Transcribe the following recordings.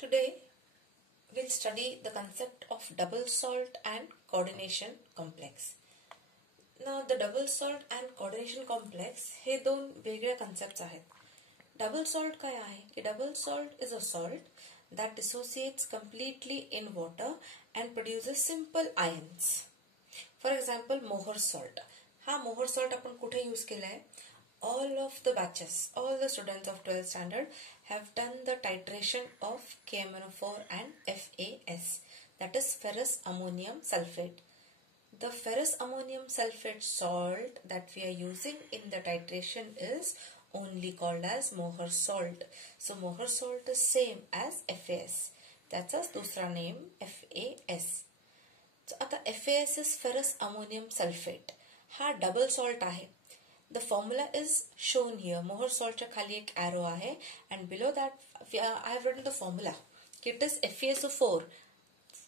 Today we'll study the concept of double salt and coordination complex. Now the double salt and coordination complex हे दोन वेगळे concepts आहेत. Double salt काय आहे की double salt is a salt that dissociates completely in water and produces simple ions. For example, मोहर salt. हा मोहर salt आपण कुठे यूज केलाय? All of the batches, all the students of 12th standard have done the titration of KMNO4 and FAS, that is ferrous ammonium sulfate. The ferrous ammonium sulfate salt that we are using in the titration is only called as mohr salt. So mohr salt is same as FAS. That's a दूसरा name FAS. So आता FAS is ferrous ammonium sulfate. हा double salt आहे. The formula is shown here. Mohr salt च्या खाली एक arrow आहे and below that I have written the formula. It is FeSO4,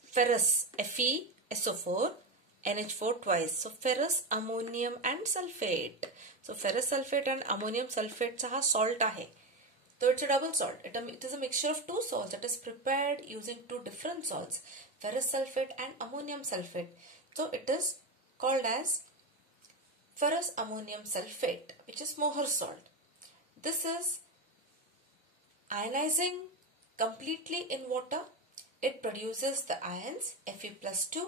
ferrous, FeSO4, NH4 twice. So ferrous ammonium and sulfate. So ferrous sulfate and ammonium sulfate चा हा salt आहे. So it's a double salt. It is a mixture of two salts. It is prepared using two different salts, ferrous sulfate and ammonium sulfate. So it is called as ferrous ammonium sulfate, which is mohr salt. This is ionizing completely in water. It produces the ions Fe+2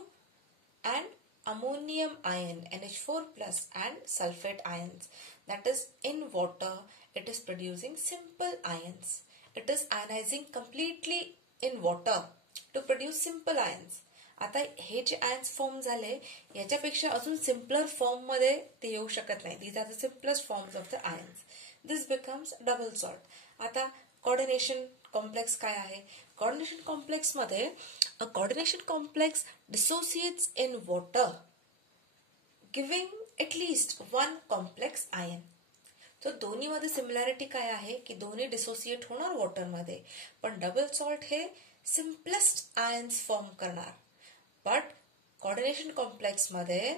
and ammonium ion NH4+ and sulfate ions. That is in water it is producing simple ions. It is ionizing completely in water to produce simple ions. आता हे जे ions form झाले याच्यापेक्षा अजून simpler form मध्ये ते येऊ शकत नाही. These are the simplest forms of the ions. This becomes double salt. आता कोऑर्डिनेशन कॉम्प्लेक्स काय आहे? कोऑर्डिनेशन कॉम्प्लेक्स मध्ये a coordination complex dissociates in water giving at least one complex ion. तो दोन्ही मध्ये सिमिलॅरिटी काय आहे की दोन्ही डिसोसिएट होणार वॉटर मध्ये, पण डबल सॉल्ट हे सिम्पलेस्ट आयन्स फॉर्म करणार. बट कोऑर्डिनेशन कॉम्प्लेक्स मध्ये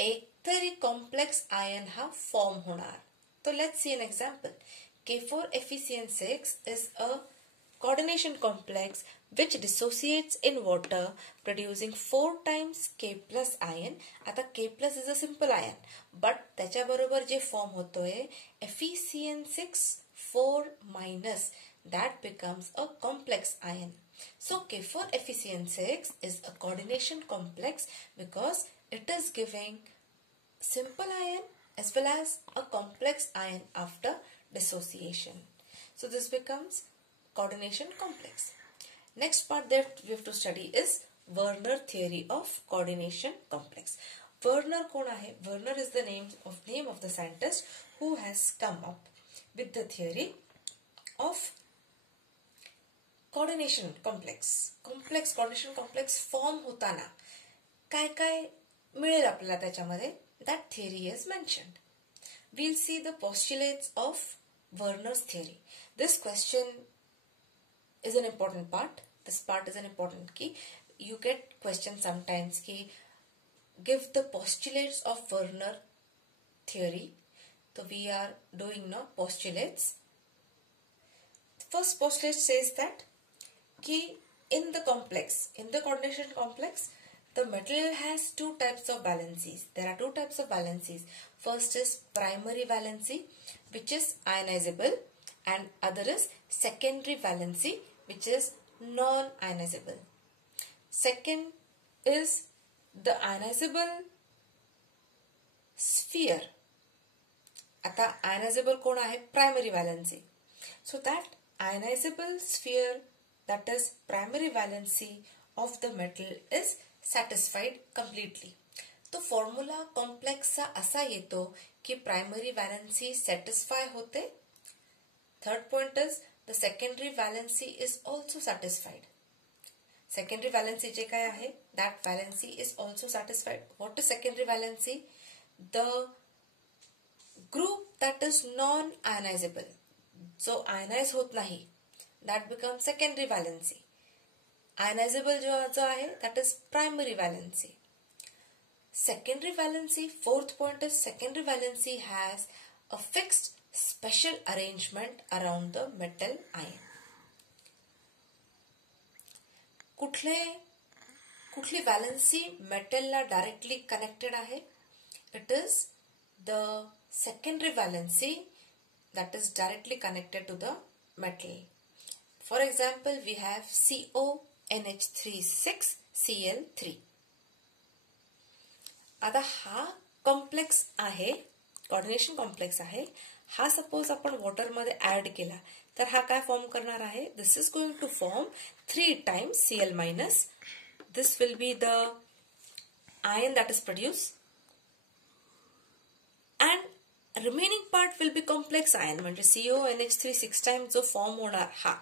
एक तरी कॉम्प्लेक्स आयन हा फॉर्म होणार. तो let's see an example. K4FeCN6 is a coordination complex which dissociates in water producing 4 times K plus ion. आता K plus is a simple ion, but त्याच्या बरोबर जे form होतोय FeCN6 4 minus, that becomes a complex ion. So K4FeCN6 is a coordination complex because it is giving simple ion as well as a complex ion after dissociation. So this becomes coordination complex. Next part that we have to study is Werner theory of coordination complex. Werner कौन आहे? Werner is the name of the scientist who has come up with the theory of coordination complex. Complex coordination complex form होताना काय काय मिळेल आपल्याला त्याच्यामध्ये, that theory is mentioned. We'll see the postulates of Werner's theory. This question is an important part. This part is an important key. You get questions sometimes ki give the postulates of Werner theory. So we are doing now postulates. The first postulate says that कि in the coordination complex, the metal has two types of valencies. There are two types of valencies. First is primary valency, which is ionizable, and other is secondary valency, which is non-ionizable. Second is the ionizable sphere. आता ionizable कोण आहे? Primary valency. So that ionizable sphere, that is primary valency of the metal, is satisfied completely. तो formula कॉम्प्लेक्सचा असा येतो की primary valency satisfy होते. Third point is the secondary valency is also satisfied. Secondary valency जे काय आहे that valency is also satisfied. What is secondary valency? The group that is non ionizable, जो आयनाइज होत नाही, that becomes secondary valency. Ionizable जो आहे that is primary valency. Secondary valency, fourth point is secondary valency has a fixed special arrangement around the metal ion. कुठली valency मेटलला directly connected आहे? It is the secondary valency that is directly connected to the metal. For example, we have CONH36Cl3. आता हा complex आहे, coordination complex आहे. हा suppose आपण water मध्ये add केला तर हा काय फॉर्म करणार आहे? This is going to form 3 times Cl minus. This will be the ion that is produced and remaining part will be complex ion. म्हणजे CONH3 6 times जो फॉर्म होणार हा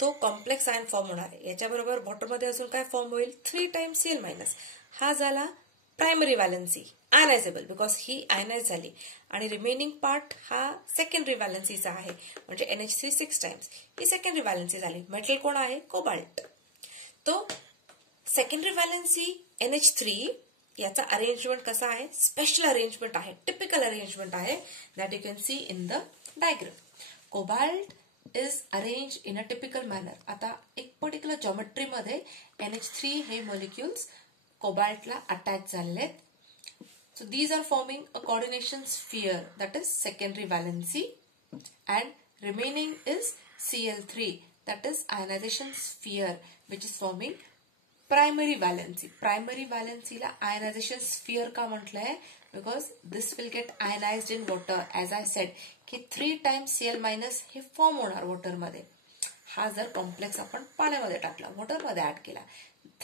तो कॉम्प्लेक्स आयन फॉर्म होणार आहे. याच्याबरोबर बॉटममध्ये अजून काय फॉर्म होईल? 3 times Cl मायनस. हा झाला प्रायमरी व्हॅलन्सी आयनायझेबल बिकॉज ही आयनाइज झाली आणि रिमेनिंग पार्ट हा सेकंडरी व्हॅलन्सीचा आहे म्हणजे NH3 6 times. ही सेकंडरी व्हॅलन्सी झाली. मेटल कोण आहे? कोबाल्ट. तो सेकंडरी व्हॅलन्सी NH3 याचा अरेंजमेंट कसा आहे? स्पेशल अरेंजमेंट आहे, टिपिकल अरेंजमेंट आहे that you can see in the diagram. Cobalt is arrange in a typical manner. आता एक पर्टिक्युलर जॉमेट्रीमध्ये NH3 हे मॉलिक्युल्स कोबाल्टला अटॅच झालेले आहेत. So these are forming a coordination sphere that is secondary valency and remaining is Cl3 that is ionization sphere which is forming primary valency. Primary व्हॅलन्सीला ionization sphere का म्हटलंय? Because this will get ionised in water. As I said की 3 times Cl minus हे form होणार वॉटरमध्ये. हा जर complex आपण पाण्यामध्ये टाकला, वॉटरमध्ये ऍड केला,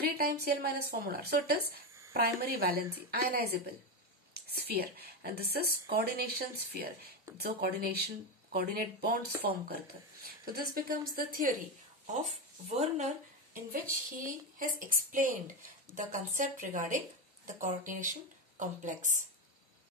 3 times Cl मायनस फॉर्म होणार. So it is primary valency ionizable sphere and this is coordination sphere जो कोऑर्डिनेट बॉन्ड्स फॉर्म करतं. So this becomes the theory of Werner in which he has explained the concept regarding the coordination complex.